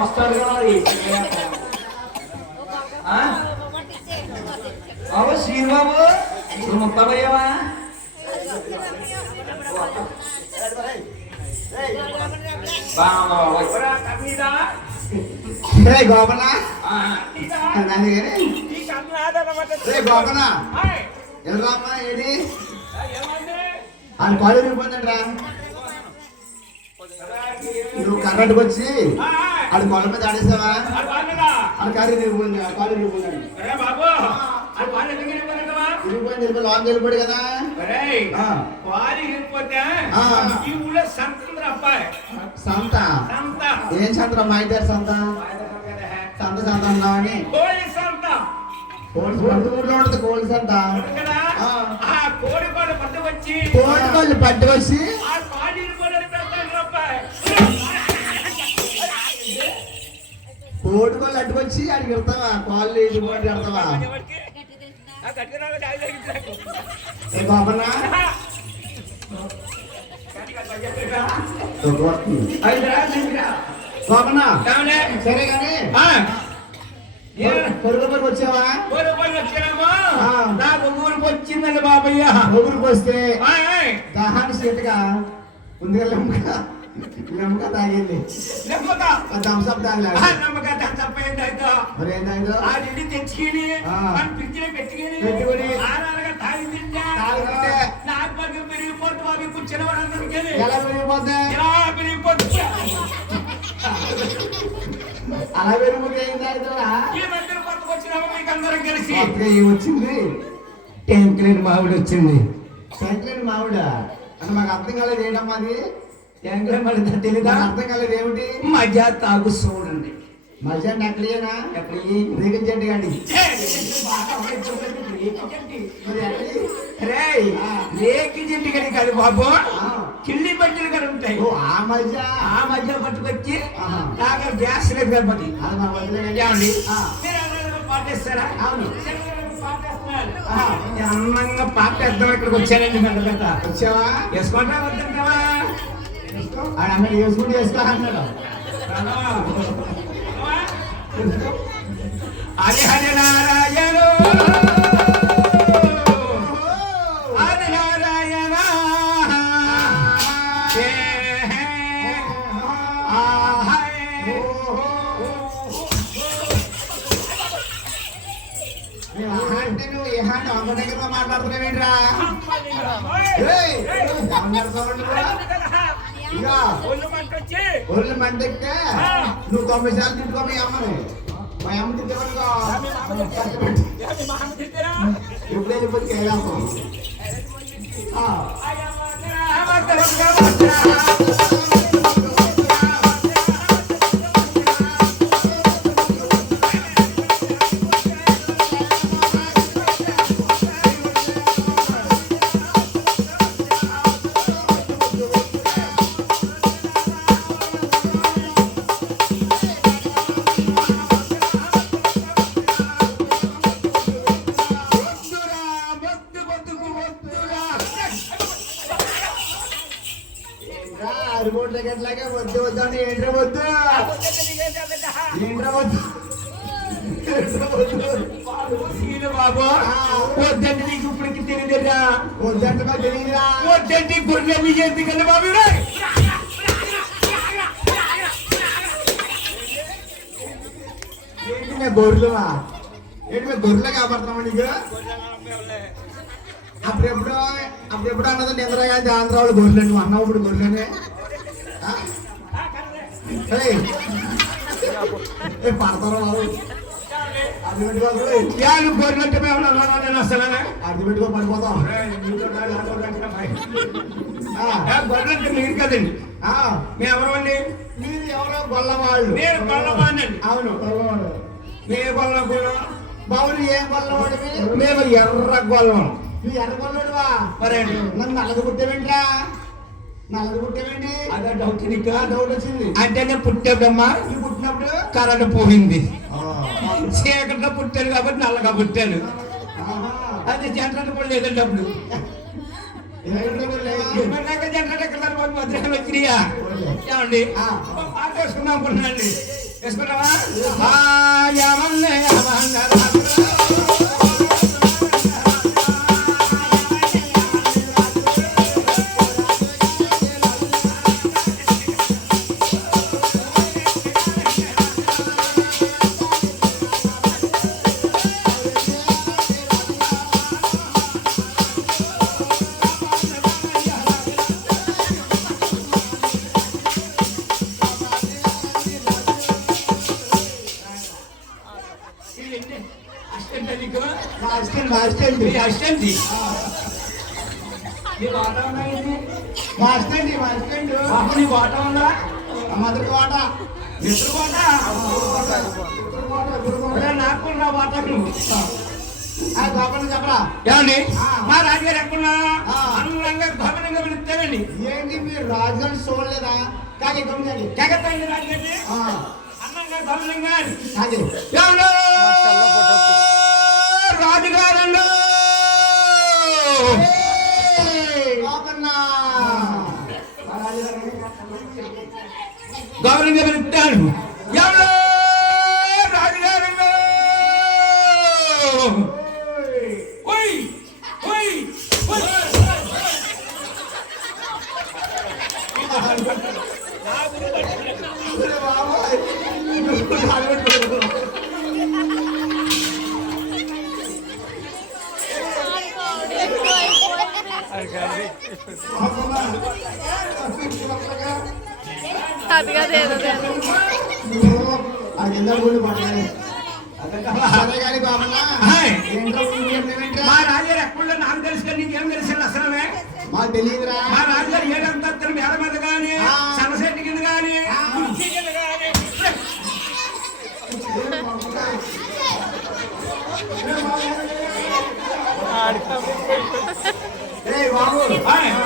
వస్తాడు మరి. బాబు శ్రీను బాబు? ఇప్పుడు ముస్తాబయ్యావా రే నాన్నగారి. రే గోపన్న. ఎల్రామ్మా ఏది ఆయన కాలు విరిగిపోయిందండి రా నువ్వు కర్రట్టుకు వచ్చి ఆడు కొల మీద ఆడేసావా? విరిగిపోయింది ఆ కాలు లోన్ వెళ్ళిపోయాడు కదా. సంత? ఏం సంత మా ఇంటి సంత? సంత సంత అన్నావని కోడి సంత. కోడి సంత? కోడి కోళ్ళు పట్టుకొచ్చి కోడి కోళ్ళు అట్టుకొచ్చి ఆడికి వెళ్తావా? కాళ్ళు వేసి పోటీ పెడతావా? ఏ బాబన్నా? బాబన్నా? సరే కానీ పొరుగు పొరుగు వచ్చావా నాకు ఊరికి వచ్చిందండి బాబయ్య. ఊరికి వస్తే. దహాన్ని సీటుగా ఉంది లెమ్మక లెమ్మక తాగింది నెమ్మక. థమ్స్అప్ తాగలేదు నమ్మక తప్పైంది అయితే మరి ఏంటో ఆ నిండి తెచ్చుకుని. మన పిచ్చిని పెట్టుకుని పెట్టుకుని ఆరాలుగా తాగి తింటా తాగి తింటే నాకు పెరిగిపోతు వాళ్ళందరికీ ఎలా పెరిగిపోతే పెరిగిపోతుంది అలా పెరిగిపోతే ఏం తాగుతావా ఈ మధ్య కొత్తకు వచ్చినాము మీకు అందరం కలిసి వచ్చింది టెంక్లేని మావిడి వచ్చింది సెంట్రల్ మావిడ అంటే మాకు అర్థం కాలేదు ఏంటమ్మా అది టెంక్లేని మరి తెలీదా? నాకు అర్థం కాలేదు ఏమిటి? మజా తాగు చూడండి ఎక్కడ రేగించండి కానీ. మరి ఎక్కడి? జింటి కడి కాదు బాబు. కిల్లి బట్టలు కూడా ఉంటాయి. ఆ మధ్య ఆ మధ్య పట్టుకొచ్చి. నాకు గ్యాస్ లేదు కాబట్టి కానీ. పాటేస్తారా అవును. అందంగా పాటేద్దాం ఇక్కడికి వచ్చానండి పెద్ద పెద్ద వచ్చావా? వేసుకుంటా వద్దంటావా? ఆయన అన్నాడు వేసుకుంటే వేసుకో అన్నాడు హరి హరి నారాయణ. హరి నారాయణ. హే హే. ఆ హై. అంటే నువ్వు ఏ హాండ్ అమ్మ దగ్గర మాట్లాడుతున్నావేంట్రా? మాట్లాడుతున్నావు ఒళ్ళు మంటొచ్చి ఒళ్ళు మంటెక్కే నువ్వు తొంభై సార్లు తిట్టుకో మీ అమ్మని మా అమ్మ తిట్టేవాడుగా ఏమి మహమ్మ తిట్టారా? మేము గొర్రెలువా ఏంటి మేము గొర్రెలు కాపాడుతున్నామా నీకు? అప్పుడెప్పుడు అప్పుడెప్పుడు అన్నది నిద్ర కానీ ఆంధ్ర వాళ్ళు గొర్రెలు నువ్వు అన్నావు ఇప్పుడు గొర్రెలనే? పడతారా అది పెట్టుకోదు యాలు గొర్రెలు అంటే మేము నేను అసలు అది పెట్టుకో పడిపోతాం. గొర్రెలు అంటే మీరు కదండి. మేము ఎవరండి? మీరు ఎవరో గొల్లవాళ్ళు. గొల్లవాడినండి అవును గొల్లవాడు గొల్ల బాబులు ఏం గొల్లవాడివి మేము ఎర్ర గొల్లం. నువ్వు ఎర్ర గొల్లవాడువా మరేంటి నన్ను నల్లది పుట్టేవేంట్రా నల్లది పుట్టేవేంటి అదే డౌట్ నీకు? డౌట్ వచ్చింది. అంటే నేను పుట్టాడమ్మా నువ్వు పుట్టినప్పుడు? కరెంట్ పోయింది. చీకట్లో పుట్టాను కాబట్టి నల్లగా పుట్టాను. అది జనరేటర్ కూడా లేదండి అప్పుడు జనరేటర్ ఎక్కడ మధ్యాహ్నం వచ్చినాయా? ఏమండి? ఆ. పాట వేసుకుందాం అనుకుంటున్నాండి వేసుకున్నావా అసిస్టెంట్ మీ అసిస్టెంట్ నీ వాతావరణం ఏంటి? మా అసిస్టెంట్ మా అసిస్టెంట్ బాబు నీ వాతావరణం మదర్ కోట ఎదురు కోట నాకు నా వాతావరణం ఆ గోపాలం చెప్పరా? ఏమండి? మా రాజుగారు ఎక్కడున్నా? ఆ. అందంగా భవనంగా పిలుస్తానండి ఏంటి మీరు రాజుగారిని చూడలేదా? కాకి ఉంది జగత్తండి రాజుగారి ఆ, అందంగా கவனிங்க விட்டான் எவ்வளோ Thank you. ఓయ్ ఓయ్ ఓయ్ ఒరే బాబోయ్. అదిగా లేదు ఆ కింద గుళ్ళు పట్టాలి సరే కానీ గోపన్న హాయ్. ఏంట్రా ఊరు ఏంట్రా? మా రాజుగారు ఎక్కడ నాకు తెలుసు కానీ నీకేం తెలుసు అసలమే మాకు తెలియదురా మా రాజుగారు ఏడంతస్తుల మేడ మీద కానీ ఆ. సనసెట్టి కింద కానీ ఆ.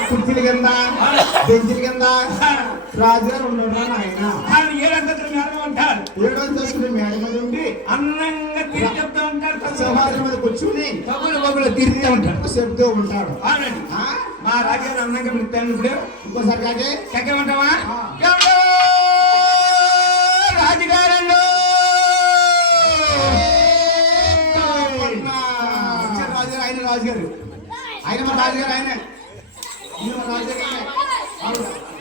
కుర్చీల కింద. బెంచీల కింద. రాజుగారు ఉండడం ఆయన ఏడో దశలు మేడ మీద ఉండి అందంగా తిరిగి చెప్తా ఉంటారు సమాజం మీద కూర్చుని తగులు బొగులు తిరుగుతూ ఉంటారు. చెప్తూ ఉంటాడు? మా రాజుగారు అందంగా పిలుస్తాను ఇప్పుడు. ఇంకోసారి కాకే. ఆయన మా రాజుగారు ఆయన. ఈయన మా రాజుగారు ఆయన.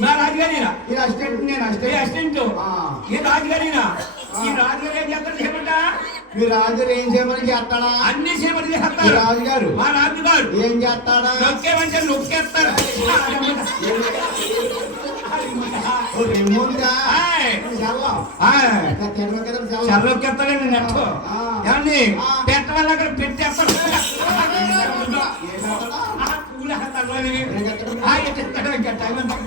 మా రాజుగారినా ఈ అసిస్టెంట్ నేను అసిస్టెంట్. ఈ రాజుగారినా ఈ రాజుగారు ఏం చేస్తారు చేయమంటా మీ రాజుగారు ఏం చేయమని చేస్తాడా? అన్ని చేయమని చేస్తారు రాజుగారు. మా రాజుగారు. ఏం చేస్తాడా? నొక్కేమంటే నొక్కేస్తారు. ఓ రెమ్ముందా ఆయ్. చల్లం ఆయ్. తెల్ల కదా చల్లం చల్లొక్కేస్తాడండి నెట్ ఆ. ఏమండి ఆ. పెట్టవాళ్ళు అక్కడ పెట్టేస్తారు ఆ, కూలేస్తారు అని. ఆ, ఎట్టేస్తాడు ఇంకా టైం అంతా.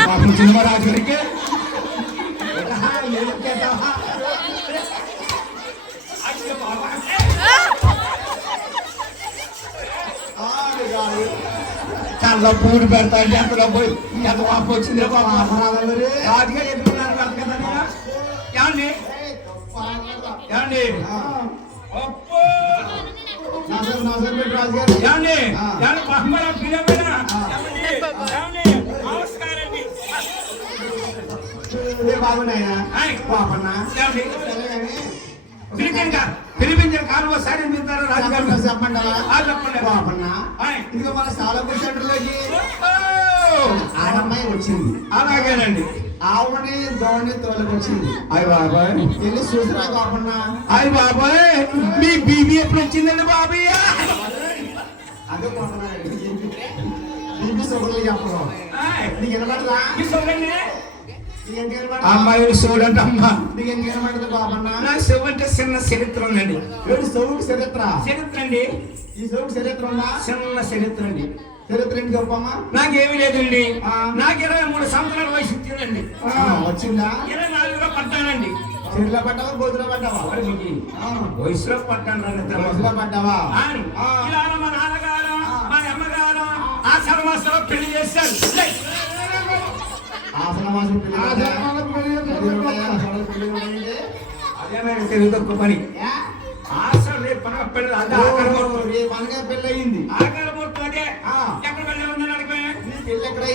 పాపం సినిమా రాజుగారికి ఆ, ఏం చేద్దామా? అయ్యో బాబా. చాలా పూడి పెడతా ఎంతలో పోయి ఎంత వాపు వచ్చింది బాబా రాజుగారు ఎదుగుతున్నారు కదా నేను. ఏమండి ఏమండి అప్పు నా నమస్కారం నమస్కారం పెట్టు రాజు గారు ఏమండి ఆ. ఏమండి పహ్మరా పిలవనా ఆ. ఏమండి ఏమండి నమస్కారం అండి ఏ బాగున్నాయన ఆయ్. పాపన్న ఏమండి సరే కానీ పిలిపించా పిలిపించిన కాలువ సైడ్ పిలుతారు రాజుగారు చెప్పండి చెప్పండి. చెప్పండి. ఇదిగో మన సాలపూర్ సెంటర్లోకి! ఆడమ్మాయి వచ్చింది. అలాగేనండి. ఆవుని దోణి తోలుకొచ్చింది అయ్య బాబాయ్. వెళ్ళి చూసిరా పాపన్న అయ్య బాబాయ్. మీ బీబీ ఎప్పుడు వచ్చిందండి బాబయ్య అదే పాపన్న బీబీ సోకులు చెప్పరు ఆయ్. నీకు వినపడదా ఈ చూడండి అమ్మా. నీకు శివ అంటే చిన్న చరిత్ర ఉందండి. సోకు చరిత్ర? చరిత్ర అండి. ఈ సోకు చరిత్ర ఉందా? చిన్న చరిత్ర అండి. చరిత్ర ఏంటి చెప్పమ్మా నాకేమి లేదండి. నాకు ఇరవై మూడు సంవత్సరాల వయసు వచ్చిందండి. వచ్చిందా? ఇరవై నాలుగులో పడ్డానండి. చెరులో పడ్డావా గోతులో పడ్డావా? వయసులో పడ్డాను గోతులో పడ్డావా? మా నాన్నగారు. మా అమ్మగారు ఆ. సర్వస్వలో పెళ్ళి చేశారు. అదే పని? ఆశ రేపు అదే ఆకలి పెళ్ళి అయింది. ఆకలి అదే. ఎక్కడ వెళ్ళి కూడా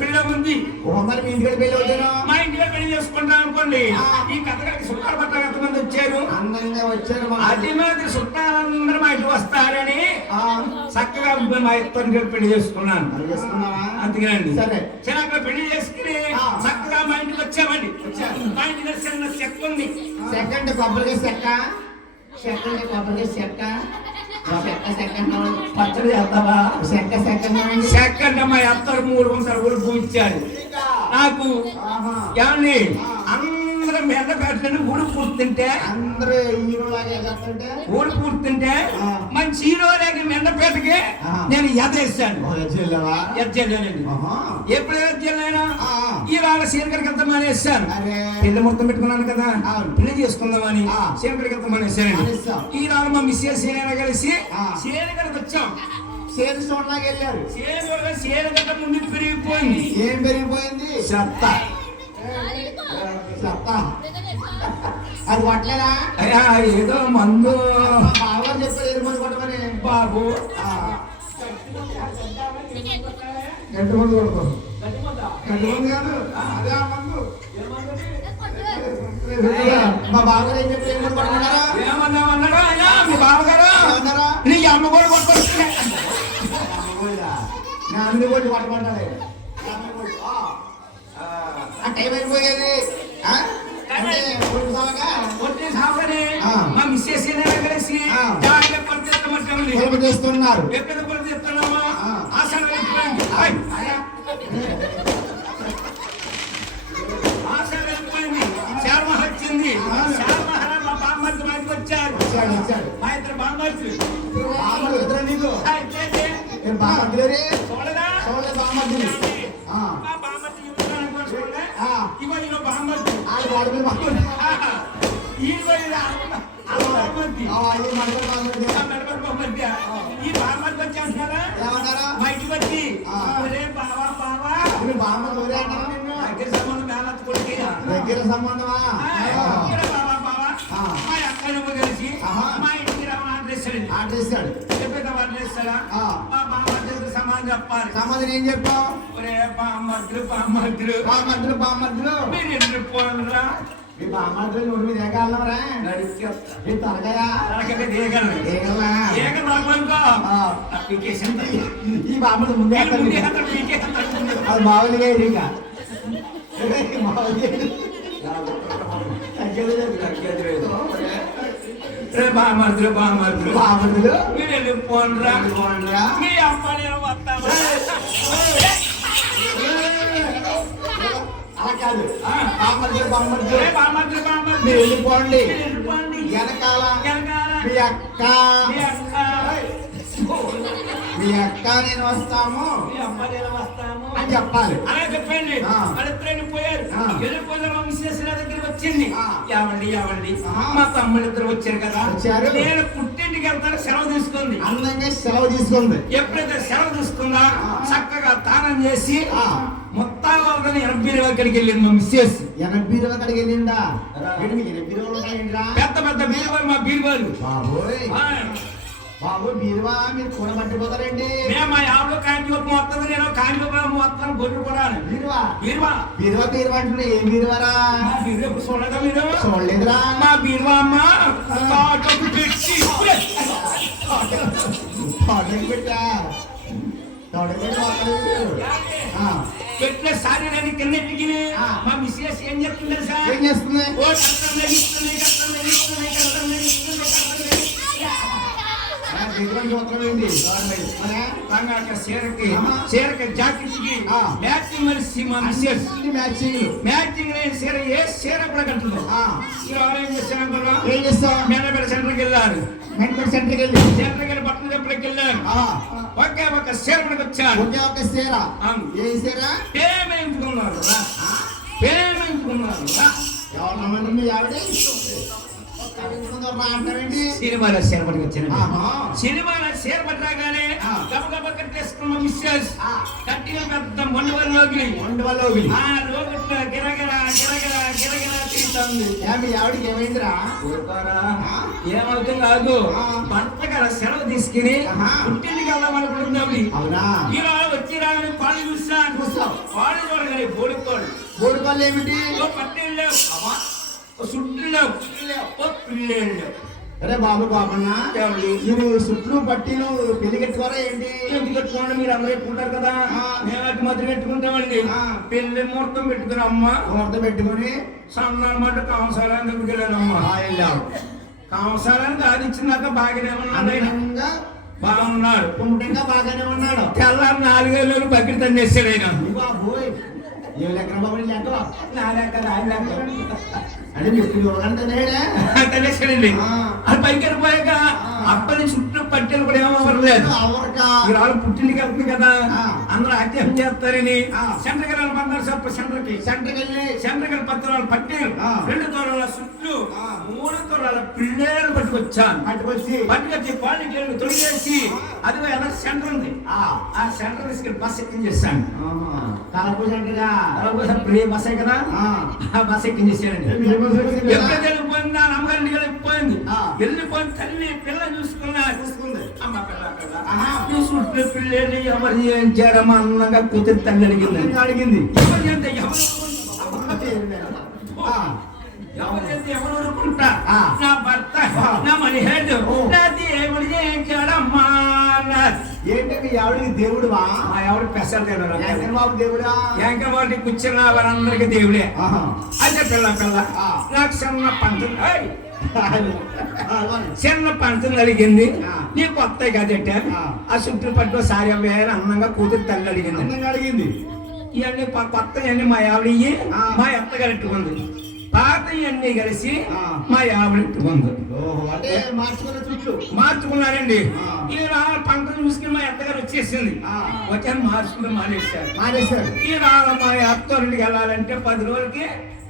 పెళ్ళి ఉంది ఓ మరి మీ ఇంటికి పెళ్ళి మా ఇంటిలో పెళ్ళి చేసుకుంటాం అనుకోండి. ఆ. ఈ కథగారికి సుట్టాలు పట్టాలి ఎంతమంది వచ్చారు? అందంగా వచ్చారు అది మాది చుట్టాలందరూ మా ఇంటికి వస్తారని ఆ, చక్కగా మా ఇద్దరు పెళ్ళి చేసుకున్నాను. అందుకేనండి సరే. చిన్నక్కడ పెళ్ళి చేసుకుని. చక్కగా మా ఇంటికి వచ్చామండి. మా ఇంటి దగ్గర చిన్న చెక్క ఉంది. కొబ్బరికాయ చెక్క. సెకండ్ కొబ్బరికాయ చెక్క. చెక్క సెకండ్ పచ్చడి చేస్తావా? చెక్క సెకండ్ సెకండ్ మా అత్తరు మూడు వందల ఊరు పూయించారు నాకు ఏమండి అందరూ మెడ పెట్టండి ఊరు పూర్తింటే అందరూ ఊరు పూర్తింటే ఆ. మంచి హీరో లేక మెండపేటకి. నేను? ఎద్దేనండి ఆహా. ఎప్పుడు ఎద్దేనైనా ఆ. ఈవేళ ఎంత మానేస్తాను అరే. పెళ్ళి మొత్తం పెట్టుకున్నాను కదా. పెళ్ళి చేసుకుందామని ఆ. సీనికడికి ఎంత మానేస్తానండి మానేస్తాం. ఈనాడు మా మిస్సెస్ సీనియర్ కలిసి ఆ. సీనికడికి వచ్చాం సేదు చూడలాగా వెళ్ళారు సీనియర్ సీనికట ముందు పెరిగిపోయింది ఏం పెరిగిపోయింది చెత్త చెత్త అది కొట్టలేదా? అయ్యా ఏదో మందు. బావగారు చెప్పారు ఎరుమని కొట్టమని. బాబు కాదు. అదే ఆ మందు. మా బావగారు ఏం చెప్పారు? ఎరుమని కొట్టమన్నారా? ఏమన్నామన్నాడా అయ్యా మీ బావగారు? ఏమన్నారా? నీ అమ్మ కూడా కొట్టుకొచ్చుకునే నా అన్ని కొట్టి కొట్టమన్నాడు ఆ టైం అయిపోయేది ఆ? అంటే మూడు సార్లుగా వచ్చే సాపని ఆ. మా మిస్సెస్ కలిసి చేస్తున్నారు ఎక్కడ పరిస్థితున్నామా ఆ. ఆసనం. ఆసనం వెళ్ళిపోయింది శారమ వచ్చింది శారమ మా బామ్మర్ది మా ఇంటికి వచ్చారు వచ్చాడు వచ్చాడు మా ఇద్దరు బామ్మర్ది బామ్మర్ది ఇద్దరు నీకు అయితే ఏం బామ్మర్ది రే చూడదా చూడలే నడవడి బామ్మర్ది ఈ బామ్మర్ది వచ్చేస్తున్నారా ఏమన్నారా మా ఇంటికి వచ్చి ఆ. ఒరే బావా బావా మీరు బామ్మర్ది ఒరే అంటారా నిన్ను దగ్గర సంబంధం మేనత్త కొడుకు దగ్గర సంబంధమా ఆ. ఇక్కడ బావా బావా ఆ. మా అక్కను కలిసి ఆహా. మా ఇంటికి రమ్మని ఇస్తాడు చెప్పేదా అడ్రస్ సరా ఆ. మా బామ్మర్ది సమాధానం చెప్పాలి. సంబంధం ఏం చెప్పావు? ఒరే బామ్మర్దులు బామ్మర్దులు బామ్మర్దులు బామ్మర్దులు మీరు ఇంటి పోనరా? మీ బామ్మర్దులు నోటి మీద ఏకాలరా నడిచేస్తా. మీ రానుకో ఆ. అప్లికేషన్ ఈ బామ్మర్ది ముందే అది మామూలుగా ఇంకా? మామూలుగా ఇది. తగ్గేది లేదు. రే మీరు? మీ అమ్మ నేను వస్తాను అలా కాదు. ఆ. బామ్మర్దులు బామ్మర్దులు రే బామ్మర్దులు బామ్మర్దులు మీరు వెళ్ళిపోండి. మీరు వెళ్ళిపోండి. వెనకాల. వెనకాల. మీ అక్క. మీ అక్క. మీ అక్క నేను వస్తాము. మీ అమ్మ నేను వస్తాము. అని చెప్పాలి. అలా చెప్పండి. ఆ. వాళ్ళిద్దరు వెళ్ళిపోయారు ఆ. వెళ్ళిపోయిన మా మిస్సెస్ నా దగ్గరికి వచ్చింది. యావండి ఆ. మా తమ్ముళ్ళు ఇద్దరు వచ్చారు కదా? వచ్చారు. నేను పుట్టింటికి వెళ్తాను సెలవు తీసుకుంది. అందంగా సెలవు తీసుకుంది. ఎప్పుడైతే సెలవు తీసుకుందా. చక్కగా తానం చేసి ఆ. మొత్తం వాళ్ళని ఎనభై ఇరవై అక్కడికి వెళ్ళింది మా మిస్సెస్. ఎనభై ఇరవై అక్కడికి వెళ్ళిందా? ఎనభై ఉంటాయండిరా పెద్ద పెద్ద బీరువాలు మా బీరువాలు. ఆ. బాబు బీరువా మీరు కూడా పట్టిపోతారండి మేము మా యాభై కాంతి ఒక మొత్తం నేను కాంతి ఒక మొత్తం గొడ్డు కూడా బీరువా బీరువా బీరువా బీరువా అంటున్నా? ఏం బీరువారా మా బీరువా ఎప్పుడు చూడలేదా మీరు? చూడలేదురా. మా బీరువా అమ్మ. తాటకు పెట్టి. తోటకి పెట్టా? తోటకి పెట్టి మాట్లాడు. ఆ, పెట్టిన సారి నేను కిందెట్టికి ఆ. మా మిస్సెస్ ఏం చెప్తుంది సార్ ఏం చేస్తుంది? ఆ, బీరువాకి చీరకి చీరకి జాకెట్కి మ్యాచింగ్ మ్యాచింగ్ లేని చీర ఏ చీర ఆ, ఏం చేశాను ఏం సెంటర్కి వెళ్ళారు మెడికల్ సెంటర్కి వెళ్ళి సెంటర్కి వెళ్ళి బట్టలు చెప్పులకి వెళ్ళారు ఒకే ఒక చీర కూడా వచ్చారు ఒకే ఒక సీర ఏం సీర పేమెంచుకున్నారు రా పేమెంచుకున్నారు ఆవిడ సినిమాలో చీర పట్టుకు వచ్చాను. సినిమాలో చీర పట్టరాగానే ఆ. గబగబ కట్టేసుకున్న మిస్సెస్. కట్టిన పెద్ద మొండవల్లోకి వంట వల్ల ఒకటి. ఆ లోకట్లో గిరగిర గిరగిర గిరగిర తీస్తుంది ఏ, మీ ఆవిడకి ఏమైందిరా? ఏమవుతుంది కాదు. పంటగల సెలవు తీసుకుని. పుట్టింటికి వెళ్దాం అనుకుంటున్నాం అవునా ఈరోజు వచ్చి రాగానే పాలు చూస్తాను. పాలు చూడగానే బోడుకోడు బోడి పళ్ళు ఏమిటి పట్టేళ్ళు అమ్మా. లేవు అరే బాబు బాబన్న? మీరు సుట్లు పట్టీలు పెళ్ళి కట్టుకోరా ఏంటి? ఎందుకు కట్టుకోండి మీరు అందరూ పెట్టుకుంటారు కదా. మేము అటు మధ్య పెట్టుకుంటామండి. పెళ్ళి ముహూర్తం పెట్టుకుని అమ్మ. ముహూర్తం పెట్టుకొని? సన్నాలు మాట కాంసాలానికి వెళ్ళానమ్మా ఆ, వెళ్ళాం కాంసాలానికి అది ఇచ్చినాక బాగానే ఉన్నాడు బాగున్నాడు. కుంటంగా బాగానే ఉన్నాడు. తెల్లారి నాలుగేళ్ళు బకెట్ తన్నేసాడు ఆయన. ఈ బాబోయ్ ఏ లెక్కన బాబు లెక్క? నా లెక్క నా లెక్క. అంటే మీరు ఇవ్వగలంటే తన్నేసాడండి ఆ. అది పైకి వెళ్ళిపోయాక అప్పని చుట్టూ పట్టెలు కూడా ఏమో అవ్వలేదు అవరకా ఇవాళ పుట్టింటికి వెళ్తుంది కదా. అందరూ హత్యం చేస్తారని. సెంటర్కి పంపారు చెప్ప సెంటర్కి సెంటర్కి వెళ్ళి సెంటర్కి పత్రాలు పట్టేలు. రెండు తొరల చుట్టూ. మూడు తొరల పిల్లేలు పట్టుకొచ్చాను. పట్టుకొచ్చి. పట్టుకొచ్చి పాలిటీలు తొలిగేసి అది ఎలా సెంటర్ ఉంది. ఆ, ఆ సెంటర్ తీసుకెళ్ళి బస్ ఎక్కించేస్తాను ఆహా. తలపు సెంటర్గా అలాగే ప్రియ బస్సే కదా? ఆ. బస్ కదా? ఎక్కడికి వెళ్ళిపోయింది నా అమ్మగారింటి వెళ్ళిపోయింది. వెళ్ళిపోయిన తల్లి పిల్ల చూసుకున్నా? చూసుకుంది. అమ్మ చుట్టూ పిల్లని ఎవరు? ఏం చేయడమా అన్నగా కూతురు తల్లి అడిగింది. అడిగింది. ఎవరు ఎవరు. నా భర్త ఆ. నా మనిహేడ్ ఓ. నా దేవుడు ఏం చేయడమ్మా అన్నారు. ఏంటి మీ ఆవిడకి దేవుడువా మా బాబు దేవుడా కూర్చున్న వారందరికీ దేవుడే. అదే పిల్ల పిల్ల. నాకు చిన్న పంచం. చిన్న పంచం అడిగింది. నీ కొత్త కదట ఆ. చుట్టూ పట్టుకో సారీ అబ్బాయి అందంగా కూతురు తల్లి అడిగింది అందంగా అడిగింది ఇవన్నీ కొత్త అన్ని మా ఆవిడ. మా అత్త కరెక్టుకుంది పాత అన్ని కలిసి. మా ఆవిడ ఎట్టుకుంది ఓహో అంటే మార్చుకున్న చుట్లు మార్చుకున్నారండి. ఆ. ఈ రాళ్ళ పంటలు చూసుకుని మా అత్తగారు వచ్చేసింది. వచ్చాను మార్చుకుని మానేశారు. మానేశారు. ఈ రాళ్ళ మా అత్తగారింటికి వెళ్ళాలంటే పది రోజులకి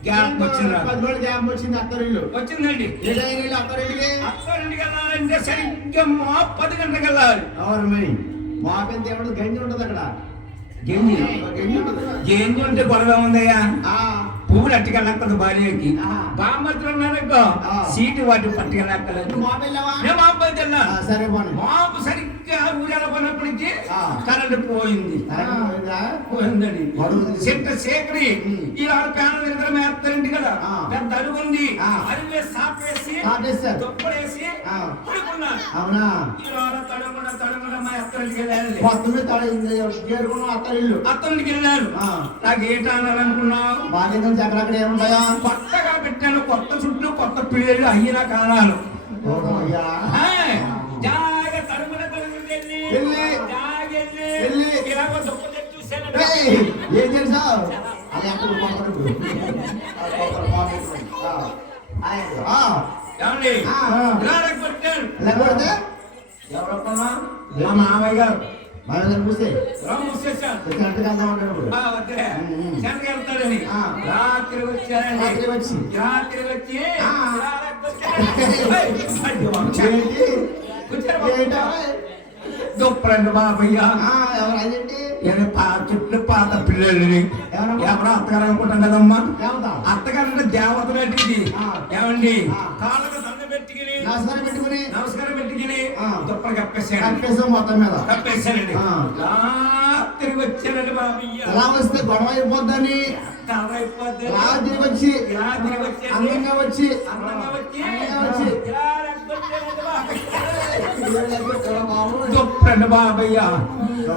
గ్యాప్ వచ్చింది. పది రోజులు గ్యాప్ వచ్చింది అత్తరిల్లు వచ్చిందండి. ఏదైనా అత్తరింటికి అత్తగారింటికి వెళ్ళాలంటే సరిగ్గా మా పది గంటలకు వెళ్ళాలి. ఎవరు మరి? మా పెద్ద ఎవరు గంజి ఉంటుంది అక్కడ. గెంజి? గంజి ఉంటే గొడవ ఉందయ్యా పువ్వులు అట్టుకెళ్ళక్కదు భార్యకి. ఆహా. బామ్మర్తులు ఉన్నారనుకో. సీటు వాటి పట్టుకెళ్ళక్కలేదు మా పిల్లవా మా సరే సరిగ్గా కరెంట్ పోయింది? పోయిందండి. చెట్టు సేకరి. ఇలా ప్యానల్ మేస్తారండి కదా. పెద్ద అడుగు ఉంది. వేసి సాపేసి. దుప్పడేసి. పడుకున్నాను అవునా? ఇలా తడకుండా తడకుండా మా అత్తరింటికి వెళ్ళాలి పొద్దున్న తడ చేరుకున్నాం అత్తరిల్లు అత్తరింటికి వెళ్ళాను ఆ. నాకు ఏంటి అక్కడక్కడ ఏముంటాయా? కొత్తగా పెట్టాను. కొత్త చుట్టూ కొత్త పిల్లలు అయ్యిన కాలాలు. అయ్యా. అది అక్కడ కొడతాడు. ఆ, కొడతాడు, బాగుంటుంది. ఆ, ఆయన, ఆ, ఏమండి? ఆ, ఆ. ఇలాగ కొట్టాను. ఇలా కొడితే ఎవరొక్కనా? మా మామయ్య గారు మన దగ్గర చూస్తే రాము వచ్చేసాను. వచ్చినట్టుగా అంతా ఉంటాడు ఇప్పుడు. ఆ, వద్దే. ఉమ్. చెన్నకి వెళ్తాడని. ఆ. రాత్రి వచ్చారండి. రాత్రి వచ్చి. రాత్రి వచ్చి ఆ. దుప్పరండి బాబయ్య ఆ, ఎవరు అదేంటి ఏదో పా చుట్టూ పాత పిల్లల్ని? ఎవరో అత్తగారు అనుకుంటాం కదమ్మా? అత్తగారు అంటే దేవత పెట్టింది. ఏమండి. కాళ్ళకు దండ పెట్టుకుని నమస్కారం పెట్టుకుని. నమస్కారం పెట్టుకుని. దుప్పటి కప్పేసాడు కప్పేసాం మొత్తం మీద. కప్పేశానండి ఆ. రాత్రి వచ్చానండి బాబయ్య ఎలా వస్తే గొడవ అయిపోద్దని. తిరిగి వచ్చి ఇలా తిరిగి వచ్చాను. అందంగా వచ్చి. అందంగా వచ్చి. అందంగా వచ్చి. ఇలా రెగ్గొచ్చానండి బాబయ్య. బాబు దుప్పటి బాబయ్య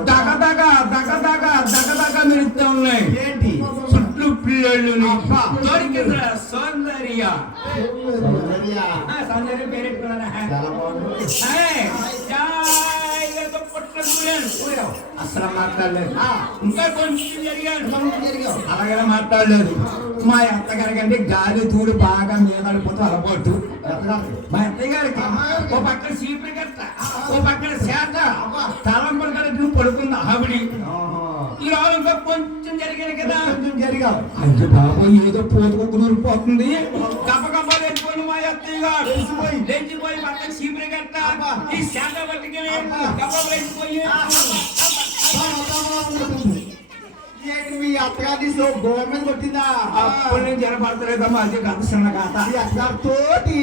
దగ దగ దగ దగ దగ దగ మెరుస్తూ ఉన్నాయి ఏంటి చుట్టూ పిల్లలు అబ్బా. దొరికింది సౌందర్య సౌందర్య. ఆ, అసలు మాట్లాడలేదు. ఇంకా కొంచెం జరిగావు అలాగే మాట్లాడలేదు. మా అత్తగారి కంటే గాలి తూడు బాగా మీదడిపోతూ ఎత్తగాలి. మా అత్తయ్య గారికి ఓ పక్కన సీపులు కట్ట ఓ పక్కన సేట తలంపలు కట్టి పడుకుంది ఆవిడి. ఈ రోజు ఇంకా కొంచెం జరిగాను కదా? కొంచెం జరిగావు. అయ్యో బాబు ఏదో పోతుకు నూరిపోతుంది. గప్ప లేచిపోయి మా అత్తయ్య గారు లేచిపోయి. లేచిపోయి పక్కన సీపులు కట్ట ఈ శాఖ పట్టుకుని గప్ప లేచిపోయి. మీ గోడ మీద కొట్టిందా? అప్పుడు నేను జనపడతలేదమ్మా అది చిన్న కాత మీ అత్తగారితోటి